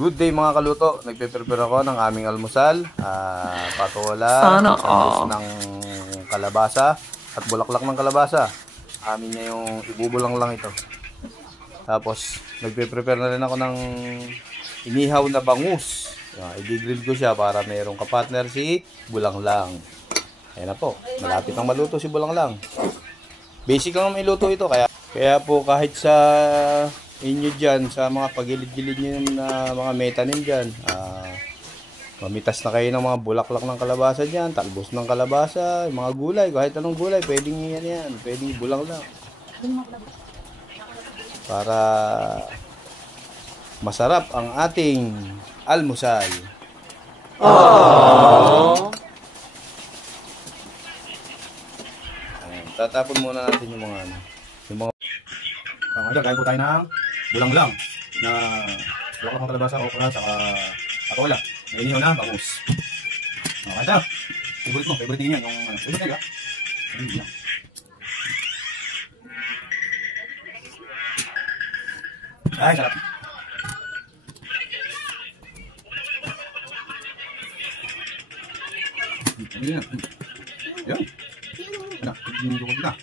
Good day mga kaluto. Nagpe-prepare ako ng aming almusal. Patola, sandwich ng kalabasa at bulaklak ng kalabasa. Amin niya yung ibubulang lang ito. Tapos nagpe-prepare na rin ako ng inihaw na bangus. I-grill ko siya para mayroong kapartner si Bulanglang. Ayan na po. Malapit nang maluto si Bulanglang. Basic lang naman iluto ito. Kaya po kahit sa inyo dyan, sa mga pagilid-gilid nyo na mga metanim dyan, mamitas na kayo ng mga bulaklak ng kalabasa dyan, talbos ng kalabasa, mga gulay, kahit anong gulay, pwedeng yan, pwedeng bulang lang. Para masarap ang ating almusal. Aww. Tatapon muna natin yung mga ngayon, kain po tayo ng bulanglang na bulaklak ng kalabasa, okra, saka patola. May inihaw na bangus. Okay ito. Favorite niyo yan. Yung favorite nila. Ay, sarap. Yan. Yan. Ano? Yung dukol kita.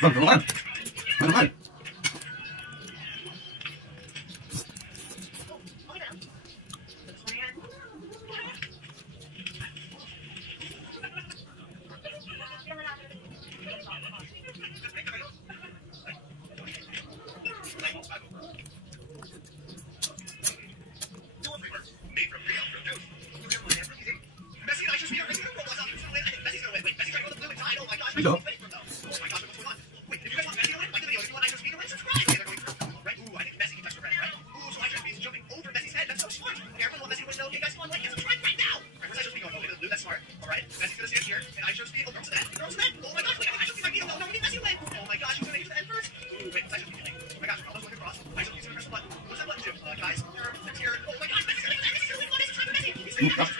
Bang, bang, bang, bang. Hello. Guys,